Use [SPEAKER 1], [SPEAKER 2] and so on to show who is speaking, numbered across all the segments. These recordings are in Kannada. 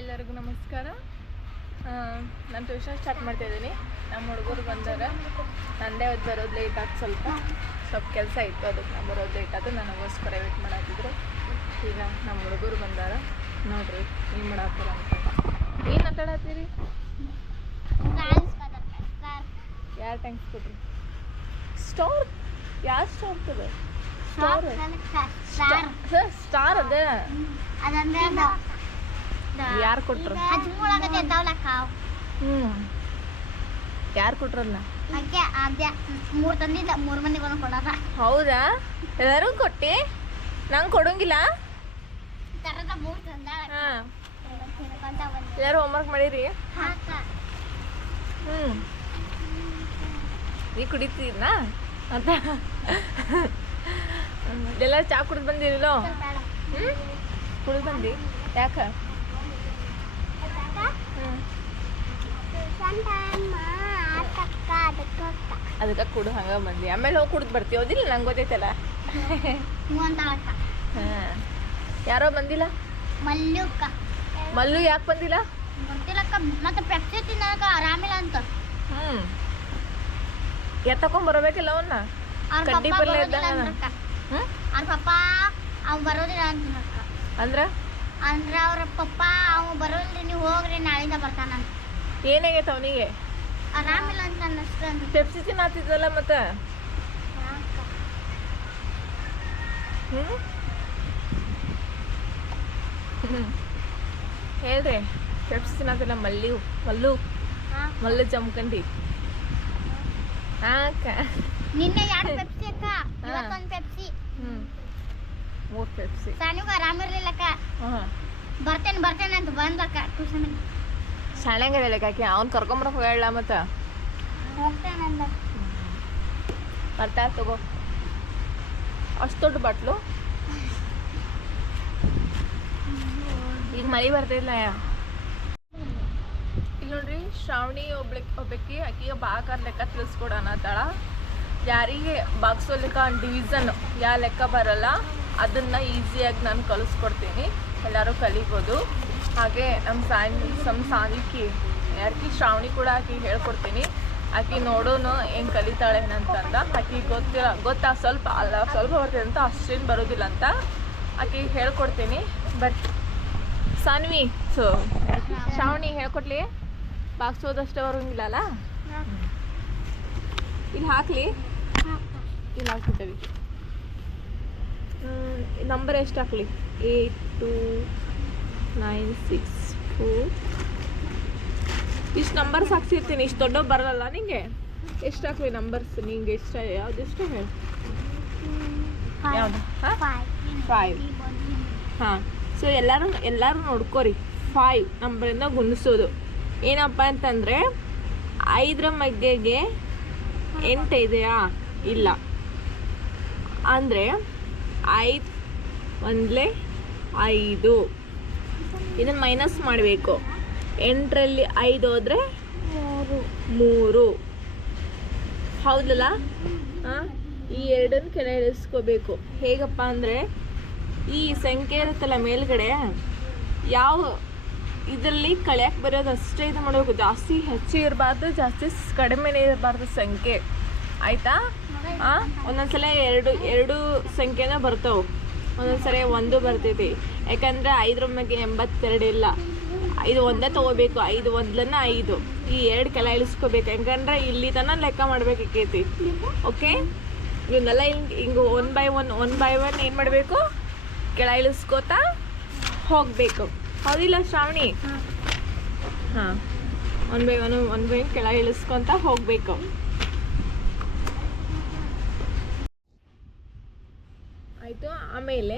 [SPEAKER 1] ಎಲ್ಲರಿಗೂ ನಮಸ್ಕಾರ ನಾನು ಟ್ಯೂಷನ್ ಸ್ಟಾರ್ಟ್ ಮಾಡ್ತಾ ಇದ್ದೀನಿ ನಮ್ಮ ಹುಡುಗರು ಬಂದಾರ ನಂದೇ ಅವತ್ತು ಬರೋದು ಲೇಟ್ ಆಗಿ ಸ್ವಲ್ಪ ಸ್ವಲ್ಪ ಕೆಲಸ ಇತ್ತು ಅದಕ್ಕೆ ನಾನು ಬರೋದು ಲೇಟ್ ನಾನು ನನಗೋಸ್ಕರ ವೇಟ್ ಮಾಡಾತಿದ್ರು ಈಗ ನಮ್ಮ ಹುಡುಗರು ಬಂದಾರ ನೋಡ್ರಿ ಏನು ಮಾಡಾಕ್ತಾರ ಅಂತ ಏನು ಮಾತಾಡತ್ತೀರಿ ಯಾರು ಟ್ಯಾಂಕ್ಸ್ ಕೊಡ್ರಿ ಸ್ಟೋರ್ ಯಾರು ಸ್ಟೋರ್
[SPEAKER 2] ಸ್ಟಾರ್ ಸ್ಟಾರ್ ಅದೇ ಯಾರು ಕೊಟ್ರು
[SPEAKER 1] ಹ್ಮ್ ಇದ್ದಾವಲ್ಲ ಯಾರು ಕೊಟ್ರಲ್ಲ ಮೂರ್ ಅದೇ ಮೂರು
[SPEAKER 2] ತಂದಿದ್ದ ಮೂರು ಮಂದಿಗೆ ಒಂದೊಂದು ಕೊಡೋದ ಹೌದಾ
[SPEAKER 1] ಎಲ್ಲರೂ ಕೊಟ್ಟಿ ನಂಗೆ ಕೊಡೋಂಗಿಲ್ಲ
[SPEAKER 2] ತರದ ಮೂರು ತಂದ ಹಾಂ
[SPEAKER 1] ಎಲ್ಲರೂ ಹೋಮ್ವರ್ಕ್ ಮಾಡಿರಿ
[SPEAKER 2] ಹ್ಮ್
[SPEAKER 1] ನೀ ಕುಡಿತೀನಾ ಅಂತ ಎಲ್ಲಾರು ಚಾ ಕುಡಿದು ಬಂದಿರಲೋ ಹ್ಞೂ ಕುಡಿದು ಬಂದು ಯಾಕ ಅದಕ್ಕೆ ಕುಡು ಹಂಗ ಬಂದ್ಲಿ ಆಮೇಲೆ ಹೋಗಿ ಕುಡ್ದು ಬರ್ತೀವಿ ಹೌದಿಲ್ಲ ನಂಗೆ ಗೊತ್ತೈತಲ್ಲ ಯಾರೋ ಬಂದಿಲ್ಲ ಮಲ್ಲುಕ್ಕ ಮಲ್ಲು ಯಾಕೆ ಬಂದಿಲ್ಲ ಗೊತ್ತಿಲ್ಲಕ್ಕ
[SPEAKER 2] ಮತ್ತೆ ಪೆಪ್ಸಿ ತಿನ್ನಕ ಆರಾಮಿಲ್ಲ ಅಂತ
[SPEAKER 1] ಹ್ಞೂ ಎತ್ತಕೊಂಡ್ ಬರಬೇಕಿಲ್ಲ ಅವನ್ನ
[SPEAKER 2] ಕಡ್ಡಿ ಪಲ್ಲೆ ಇದ್ದಂಗ ಅವ್ರ ಪಪ್ಪ ಅವ್ ಬರೋದಿಲ್ಲ ಅಂತ ಅಂದ್ರ ಅಂದ್ರ ಅವ್ರ ಪಪ್ಪ ಅವ್ ಬರೋದಿಲ್ಲ ನೀವು ಹೋಗ್ರಿ ನಾಳಿಂದ ಬರ್ತಾನಂತ
[SPEAKER 1] ಏನಾಗೈತೆ ಅವನಿಗೆ
[SPEAKER 2] ಆರಾಮಿಲ್ಲ ಅಂತ ನನ್ನ ಅಷ್ಟೊಂದು ಪೆಪ್ಸಿ
[SPEAKER 1] ತಿನ್ನತ್ತಿದ್ದಲ್ಲ ಮತ್ತ ಹೇಳ್ರಿ ಪೆಪ್ಸಿ ತಿನ್ನತ್ತಿಲ್ಲ ಮಲ್ಲಿವು ಮಲ್ಲು ಮಲ್ಲು ಜಮ್ಕಂಡಿ ಹಾಕ
[SPEAKER 2] ನಿನ್ನೆ ಎರಡು ಪೆಪ್ಸಿ ಅಕ್ಕ ಇವತ್ತೊಂದು ಪೆಪ್ಸಿ ಹ್ಞೂ
[SPEAKER 1] ಮೂರು ಪೆಪ್ಸಿ ಅಕ್ಕ ಆರಾಮಿರ್ಲಿಲ್ಲಕ್ಕ
[SPEAKER 2] ಬರ್ತೇನ್ ಬರ್ತೇನೆ ಅಂತ ಬಂದಕ್ಕ ಟ್ಯೂಷನ್
[SPEAKER 1] ಸಣ್ಣಂಗದಲ್ಲ ಕಾಕಿ ಅವ್ನು ಕರ್ಕೊಂಬರಕ್ ಹೋಗ್ಯಾಳ ಮತ್ತೆ ಬರ್ತಾ ತಗೋ ಅಷ್ಟು ದೊಡ್ಡ ಬಟ್ಲು ಈಗ ಮಳೆ ಬರ್ತಿಲ್ಲ ಇಲ್ಲಿ ನೋಡ್ರಿ ಶ್ರಾವಣಿ ಒಬ್ಳಿಕ್ ಒಬ್ಬಕಿ ಆಕಿಗೆ ಬಾಕಾರ ಲೆಕ್ಕ ತಿಳಿಸ್ಕೊಡೋಣ ತಾಳ ಯಾರಿಗೆ ಬಾಕ್ಸೋ ಲೆಕ್ಕ ಡಿವಿಸನ್ ಯಾವ ಲೆಕ್ಕ ಬರಲ್ಲ ಅದನ್ನ ಈಸಿಯಾಗಿ ನಾನು ಕಲಿಸ್ಕೊಡ್ತೀನಿ ಎಲ್ಲರೂ ಕಲಿಬೋದು ಹಾಗೆ ನಮ್ಮ ಸಾನ್ ಸಮ್ ಸಾನಿಕಿ ಶ್ರಾವಣಿ ಕೂಡ ಆಕಿ ಹೇಳ್ಕೊಡ್ತೀನಿ ಆಕಿ ನೋಡೋನು ಏನು ಕಲಿತಾಳೆ ಏನಂತಂದ ಆಕಿ ಗೊತ್ತಿಲ್ಲ ಗೊತ್ತಾ ಸ್ವಲ್ಪ ಅಲ್ಲ ಸ್ವಲ್ಪ ಬರ್ತೀನಿ ಅಂತ ಅಷ್ಟೇನು ಬರೋದಿಲ್ಲ ಅಂತ ಆಕಿ ಹೇಳ್ಕೊಡ್ತೀನಿ ಬಟ್ ಸಾನ್ವಿ ಸೊ ಶ್ರಾವಣಿ ಹೇಳ್ಕೊಡ್ಲಿ ಬಾಗ್ಸೋದಷ್ಟೇ ಅಲ್ಲ ಇಲ್ಲಿ ಹಾಕ್ಲಿ ಇಲ್ಲಿ ಹಾಕ್ಬಿಟ್ಟವಿ ನಂಬರ್ ಎಷ್ಟು ಹಾಕ್ಲಿ ಏಟ್ ಟು ನೈನ್ ಸಿಕ್ಸ್ ಇಷ್ಟು ನಂಬರ್ಸ್ ಹಾಕ್ಸಿರ್ತೀನಿ ಇಷ್ಟು ದೊಡ್ಡ ಬರಲ್ಲ ನಿಂಗೆ ಎಷ್ಟು ಹಾಕ್ಲಿ ನಂಬರ್ಸ್ ನಿಂಗೆ ಇಷ್ಟ ಯಾವ್ದು ಎಷ್ಟು ಹೇಳಿ ಹಾ ಫೈವ್ ಹಾಂ ಸೊ ಎಲ್ಲರೂ ಎಲ್ಲರೂ ನೋಡ್ಕೋರಿ ಫೈವ್ ನಂಬರಿಂದ ಗುಣಿಸೋದು ಏನಪ್ಪ ಅಂತಂದರೆ ಐದರ ಮಧ್ಯೆಗೆ ಎಂಟು ಇದೆಯಾ ಇಲ್ಲ ಅಂದರೆ ಐದು ಒಂದ್ಲೆ ಐದು ಇದನ್ನು ಮೈನಸ್ ಮಾಡಬೇಕು ಎಂಟರಲ್ಲಿ ಐದು ಹೋದರೆ ಮೂರು ಹೌದಲ್ಲ ಈ ಎರಡನ್ನು ಕೆಳ ಇಳಿಸ್ಕೋಬೇಕು ಹೇಗಪ್ಪ ಅಂದರೆ ಈ ಸಂಖ್ಯೆ ಇರುತ್ತಲ್ಲ ಮೇಲ್ಗಡೆ ಯಾವ ಇದರಲ್ಲಿ ಕಳೆಯಕ್ಕೆ ಬರೋದು ಅಷ್ಟೇ ಇದು ಮಾಡಬೇಕು ಜಾಸ್ತಿ ಹೆಚ್ಚು ಇರಬಾರ್ದು ಜಾಸ್ತಿ ಕಡಿಮೆನೇ ಇರಬಾರ್ದು ಸಂಖ್ಯೆ ಆಯಿತಾ ಹಾಂ ಸಲ ಎರಡು ಎರಡು ಸಂಖ್ಯೆನೇ ಬರ್ತವೆ ಒಂದೊಂದು ಸರಿ ಒಂದು ಬರ್ತೈತಿ ಯಾಕಂದ್ರೆ ಐದರ ಎಂಬತ್ತೆರಡು ಇಲ್ಲ ಐದು ಒಂದೇ ತೊಗೋಬೇಕು ಐದು ಒಂದ್ಲನ್ನ ಐದು ಈ ಎರಡು ಕೆಲ ಇಳಿಸ್ಕೋಬೇಕು ಯಾಕಂದ್ರೆ ಇಲ್ಲಿ ತನಕ ಲೆಕ್ಕ ಮಾಡ್ಬೇಕಾಕೈತಿ ಓಕೆ ಇವನ್ನೆಲ್ಲ ಹಿಂಗೆ ಹಿಂಗೆ one by one one by one ಏನು ಮಾಡಬೇಕು ಕೆಳ ಇಳಿಸ್ಕೋತಾ ಹೋಗಬೇಕು ಹೌದಿಲ್ಲ ಶ್ರಾವಣಿ ಹಾಂ one by one one by ಕೆಳ ಇಳಿಸ್ಕೊತ ಹೋಗಬೇಕು ಆಮೇಲೆ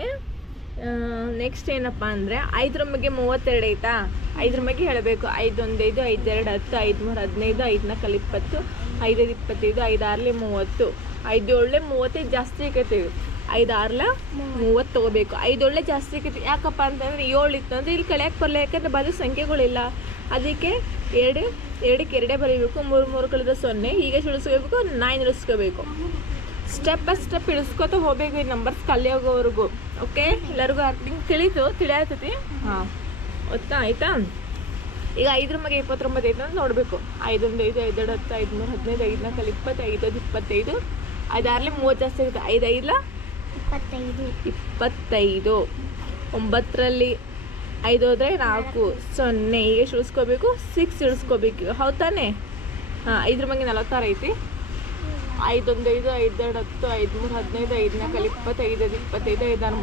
[SPEAKER 1] ನೆಕ್ಸ್ಟ್ ಏನಪ್ಪ ಅಂದರೆ ಐದರ ಬಗ್ಗೆ ಮೂವತ್ತೆರಡು ಐತಾ ಐದರ ಬಗ್ಗೆ ಹೇಳಬೇಕು ಐದು ಐದೊಂದೈದು ಐದೆರಡು ಹತ್ತು ಐದು ಮೂರು ಹದಿನೈದು ಐದು ನಾಲ್ಕಲ್ಲಿ ಇಪ್ಪತ್ತು ಐದೈದು ಇಪ್ಪತ್ತೈದು ಐದು ಮೂವತ್ತು ಐದು ಒಳ್ಳೆ ಮೂವತ್ತೈದು ಜಾಸ್ತಿ ಆಕೈತೀವಿ ಐದು ಆರ್ಲೆ ಮೂವತ್ತು ತೊಗೋಬೇಕು ಐದೊಳ್ಳೆ ಜಾಸ್ತಿ ಆಕೈತಿ ಯಾಕಪ್ಪ ಅಂತಂದರೆ ಏಳು ಇತ್ತು ಅಂದರೆ ಇಲ್ಲಿ ಕಳೆಯಕ್ಕೆ ಬರಲ್ಲ ಯಾಕಂದರೆ ಬರೀ ಸಂಖ್ಯೆಗಳಿಲ್ಲ ಅದಕ್ಕೆ ಎರಡು ಎರಡಕ್ಕೆ ಎರಡೇ ಬರೀಬೇಕು ಮೂರು ಮೂರು ಕಳೆದ ಸೊನ್ನೆ ಹೀಗೆ ಸುಳಿಸ್ಕೋಬೇಕು ನಾಯಿ ಇಳಿಸ್ಕೋಬೇಕು ಸ್ಟೆಪ್ ಬೈ ಸ್ಟೆಪ್ ಇಳಿಸ್ಕೊತ ಹೋಗ್ಬೇಕು ಈ ನಂಬರ್ಸ್ ಕಲಿಯೋಗೋವರೆಗೂ ಓಕೆ ಎಲ್ಲರಿಗೂ ನಿಂಗೆ ತಿಳಿತು ತಿಳಿಯತೈತಿ ಹಾಂ ಗೊತ್ತಾ ಆಯ್ತಾ ಈಗ ಐದ್ರ ಮಗ ಇಪ್ಪತ್ತೊಂಬತ್ತು ಐದು ಅಂತ ನೋಡಬೇಕು ಐದೊಂದು ಐದು ಐದೆರಡು ಹತ್ತು ಐದು ಮೂರು ಹದಿನೈದು ಐದು ನಾಲ್ಕಲ್ಲಿ ಇಪ್ಪತ್ತೈದು ಇಪ್ಪತ್ತೈದು ಐದಾರಲ್ಲಿ ಮೂವತ್ತು ಜಾಸ್ತಿ ಇರುತ್ತೆ ಐದು ಐದಲ್ಲ ಇಪ್ಪತ್ತೈದು
[SPEAKER 2] ಇಪ್ಪತ್ತೈದು
[SPEAKER 1] ಒಂಬತ್ತರಲ್ಲಿ ಐದು ಹೋದರೆ ನಾಲ್ಕು ಸೊನ್ನೆ ಈಗ ಉಳಿಸ್ಕೋಬೇಕು ಸಿಕ್ಸ್ ಇಳಿಸ್ಕೋಬೇಕು ಹೌದು ತಾನೇ ಹಾಂ ಐದ್ರ ಬಗ್ಗೆ ನಲ್ವತ್ತಾರು ಐತಿ ಐದೊಂದೈದು ಐದೆರಡು ಹತ್ತು ಐದು ಮೂರು ಹದಿನೈದು ಐದನಾಕಲ್ಲಿ ಇಪ್ಪತ್ತೈದು ಐದು ಇಪ್ಪತ್ತೈದು ಐದಾರು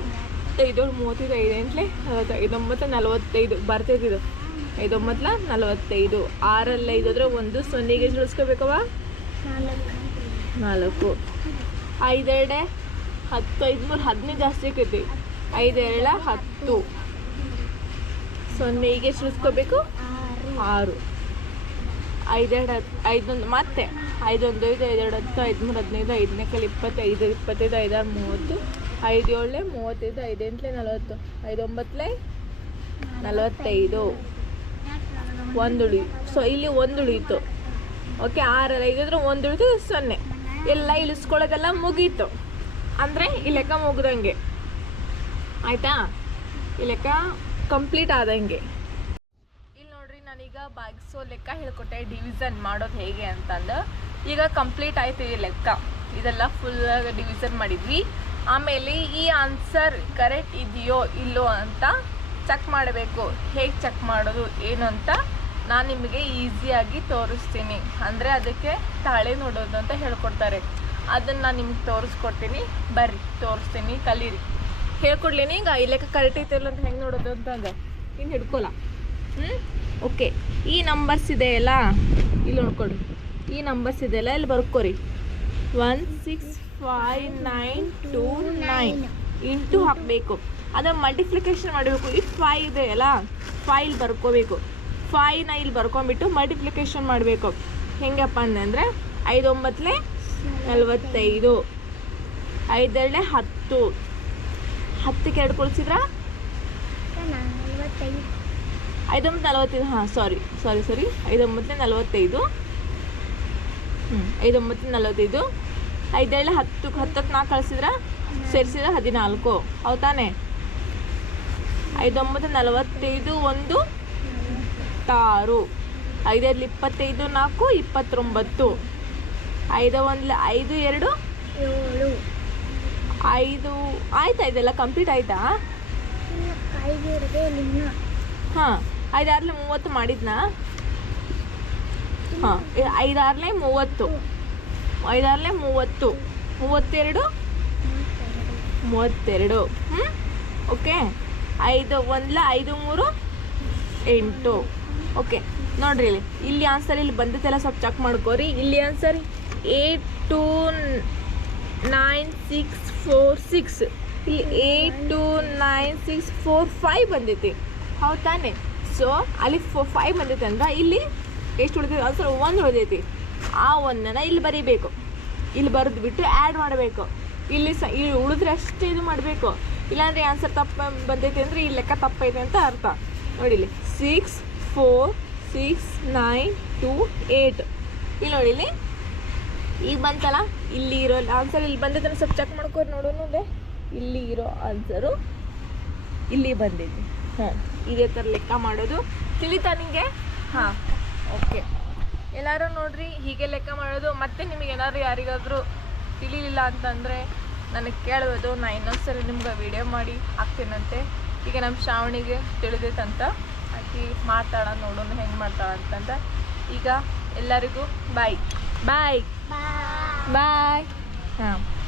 [SPEAKER 1] ಐದು ಮೂವತ್ತೈದು ಐದು ಎಂಟ್ಲೆ ಐದೊಂಬತ್ತು ನಲವತ್ತೈದು ಬರ್ತೈತಿದು ಐದೊಂಬತ್ಲ ನಲವತ್ತೈದು ಆರಲ್ಲ ಐದು ಅಂದರೆ ಒಂದು ಸೊನ್ನೆಗೆ ಎಷ್ಟು ನಾಲ್ಕು ಐದೆರಡೆ ಹತ್ತು ಐದು ಮೂರು ಹದಿನೈದು ಜಾಸ್ತಿ ಆಕೈತಿ ಐದೆರಡ ಹತ್ತು ಸೊನ್ನೆಗೆ ಎಷ್ಟು ಆರು ಐದೆರಡು ಹತ್ತು ಐದೊಂದು ಮತ್ತೆ ಐದೊಂದು ಐದು ಐದೆರಡು ಹತ್ತು ಐದು ಮೂರು ಹದಿನೈದು ಐದನೇ ಕಲಿ ಇಪ್ಪತ್ತೈದು ಇಪ್ಪತ್ತೈದು ಐದಾರು ಮೂವತ್ತು ಐದು ಏಳನೇ ಮೂವತ್ತೈದು ಐದೆಂಟ್ಲೆ ನಲವತ್ತು ಐದೊಂಬತ್ತಲೇ ನಲವತ್ತೈದು ಒಂದು ಉಳಿ ಸೊ ಇಲ್ಲಿ ಒಂದು ಉಳಿಯಿತು ಓಕೆ ಆರಲ್ಲ ಐದಿದ್ರೆ ಒಂದು ಉಳಿದು ಸೊನ್ನೆ ಎಲ್ಲ ಇಳಿಸ್ಕೊಳ್ಳೋದೆಲ್ಲ ಮುಗೀತು ಅಂದರೆ ಈ ಲೆಕ್ಕ ಮುಗ್ದಂಗೆ ಆಯಿತಾ ಈ ಲೆಕ್ಕ ಕಂಪ್ಲೀಟ್ ಆದಂಗೆ ಬಾಗಿಸೋ ಲೆಕ್ಕ ಹೇಳ್ಕೊಟ್ಟೆ ಡಿವಿಸನ್ ಮಾಡೋದು ಹೇಗೆ ಅಂತಂದು ಈಗ ಕಂಪ್ಲೀಟ್ ಆಯ್ತು ಈ ಲೆಕ್ಕ ಇದೆಲ್ಲ ಫುಲ್ ಡಿವಿಸನ್ ಮಾಡಿದ್ವಿ ಆಮೇಲೆ ಈ ಆನ್ಸರ್ ಕರೆಕ್ಟ್ ಇದೆಯೋ ಇಲ್ಲೋ ಅಂತ ಚೆಕ್ ಮಾಡಬೇಕು ಹೇಗೆ ಚೆಕ್ ಮಾಡೋದು ಏನು ಅಂತ ನಾನು ನಿಮಗೆ ಈಸಿಯಾಗಿ ತೋರಿಸ್ತೀನಿ ಅಂದರೆ ಅದಕ್ಕೆ ತಾಳೆ ನೋಡೋದು ಅಂತ ಹೇಳ್ಕೊಡ್ತಾರೆ ಅದನ್ನು ನಾನು ನಿಮ್ಗೆ ತೋರಿಸ್ಕೊಡ್ತೀನಿ ಬರ್ರಿ ತೋರಿಸ್ತೀನಿ ಕಲೀರಿ ಹೇಳ್ಕೊಡ್ಲೇನಿ ಈಗ ಈ ಲೆಕ್ಕ ಕರೆಕ್ಟ್ ಇಲ್ಲ ಅಂತ ಹೆಂಗೆ ನೋಡೋದು ಅಂತಂದ್ರೆ ಇನ್ನು ಹಿಡ್ಕೊಲ್ಲ ಹ್ಞೂ ಓಕೆ ಈ ನಂಬರ್ಸ್ ಇದೆಯಲ್ಲ ಇಲ್ಲಿ ನೋಡ್ಕೊಡು ಈ ನಂಬರ್ಸ್ ಇದೆಯಲ್ಲ ಇಲ್ಲಿ ಬರ್ಕೊರಿ one six five nine two nine into ಹಾಕಬೇಕು ಅದನ್ನು ಮಲ್ಟಿಪ್ಲಿಕೇಶನ್ ಮಾಡಬೇಕು ಈ ಫೈ ಇದೆಯಲ್ಲ ಫೈಲ್ ಬರ್ಕೋಬೇಕು ಫೈನ ಇಲ್ಲಿ ಬರ್ಕೊಂಬಿಟ್ಟು ಮಲ್ಟಿಪ್ಲಿಕೇಶನ್ ಮಾಡಬೇಕು ಹೆಂಗಪ್ಪ ಅಂದರೆ ಐದೊಂಬತ್ತಲೇ ನಲ್ವತ್ತೈದು ಐದರಳೆ ಹತ್ತು ಹತ್ತಕ್ಕೆ ಎರಡು ಕೊಡಿಸಿದ್ರ ಐದೊಂಬತ್ತು ನಲವತ್ತೈದು ಹಾಂ ಸಾರಿ ಸಾರಿ ಸಾರಿ ಐದೊಂಬತ್ತನೇ ನಲವತ್ತೈದು ಹ್ಞೂ ಐದೊಂಬತ್ತು ನಲವತ್ತೈದು ಐದೇಳು ಹತ್ತು ಹತ್ತತ್ತು ನಾಲ್ಕು ಕಳಿಸಿದ್ರೆ ಸೇರಿಸಿದ್ರೆ ಹದಿನಾಲ್ಕು ಹೌದಾನೆ ಐದೊಂಬತ್ತು ನಲವತ್ತೈದು ಒಂದು ಆರು ಐದರಲ್ಲಿ ಇಪ್ಪತ್ತೈದು ನಾಲ್ಕು ಇಪ್ಪತ್ತೊಂಬತ್ತು ಐದು ಒಂದು ಐದು ಎರಡು ಐದು ಆಯ್ತಾ ಇದೆಲ್ಲ ಕಂಪ್ಲೀಟ್ ಆಯಿತಾ ಹಾಂ ಐದಾರ್ಲೆ ಮೂವತ್ತು ಮಾಡಿದ್ನಾ ಹಾಂ ಐದಾರ್ಲೆ ಮೂವತ್ತು ಐದಾರ್ಲೆ ಮೂವತ್ತು ಮೂವತ್ತೆರಡು ಮೂವತ್ತೆರಡು ಹ್ಞೂ ಓಕೆ ಐದು ಒಂದ್ಲ ಐದು ಮೂರು ಎಂಟು ಓಕೆ ನೋಡ್ರಿ ಇಲ್ಲಿ ಇಲ್ಲಿ ಆನ್ಸರ್ ಇಲ್ಲಿ ಬಂದಿತ್ತೆಲ್ಲ ಸ್ವಲ್ಪ ಚೆಕ್ ಮಾಡ್ಕೋರಿ ಇಲ್ಲಿ answer eight two nine six four six ಇಲ್ಲಿ eight two nine six four five ಬಂದೈತಿ ಹೌದು ತಾನೆ ಸೊ ಅಲ್ಲಿ ಫೈವ್ ಬಂದೈತೆ ಅಂದ್ರೆ ಇಲ್ಲಿ ಎಷ್ಟು ಉಳಿದಿದೆ ಅದು ಒಂದು ಉಳಿದೈತಿ ಆ ಒಂದನ್ನ ಇಲ್ಲಿ ಬರೀಬೇಕು ಇಲ್ಲಿ ಬರೆದು ಬಿಟ್ಟು ಆ್ಯಡ್ ಮಾಡಬೇಕು ಇಲ್ಲಿ ಸ ಇಲ್ಲಿ ಉಳಿದ್ರೆ ಅಷ್ಟೇ ಇದು ಮಾಡಬೇಕು ಇಲ್ಲಾಂದರೆ ಆನ್ಸರ್ ತಪ್ಪು ಬಂದೈತೆ ಅಂದರೆ ಇಲ್ಲಿ ಲೆಕ್ಕ ತಪ್ಪೈತೆ ಅಂತ ಅರ್ಥ ನೋಡಿಲಿ six four six nine two eight ಇಲ್ಲಿ ನೋಡಿಲಿ ಈಗ ಬಂತಲ್ಲ ಇಲ್ಲಿ ಇರೋ ಆನ್ಸರ್ ಇಲ್ಲಿ ಬಂದೈತೆ ಸ್ವಲ್ಪ ಚೆಕ್ ಮಾಡ್ಕೊಂಡು ನೋಡೋಣ ಇಲ್ಲಿ ಇರೋ ಆನ್ಸರು ಇಲ್ಲಿ ಬಂದೈತಿ ಇದೇ ಥರ ಲೆಕ್ಕ ಮಾಡೋದು ತಿಳಿತಾ ನಿಮಗೆ ಹಾಂ ಓಕೆ ಎಲ್ಲರೂ ನೋಡ್ರಿ ಹೀಗೆ ಲೆಕ್ಕ ಮಾಡೋದು ಮತ್ತೆ ನಿಮಗೆ ಏನಾದ್ರು ಯಾರಿಗಾದರೂ ತಿಳಿಲಿಲ್ಲ ಅಂತಂದರೆ ನನಗೆ ಕೇಳ್ಬೋದು ನಾನು ಇನ್ನೊಂದ್ಸರಿ ನಿಮ್ಗೆ ವಿಡಿಯೋ ಮಾಡಿ ಹಾಕ್ತೇನಂತೆ ಈಗ ನಮ್ಮ ಶ್ರಾವಣಿಗೆ ತಿಳಿದೈತಂತ ಆಕೆ ಮಾತಾಡ ನೋಡೋಣ ಹೆಂಗೆ ಮಾಡ್ತಾಳ ಅಂತಂತ ಈಗ ಎಲ್ಲರಿಗೂ ಬಾಯ್ ಬಾಯ್ ಬಾಯ್ ಹಾಂ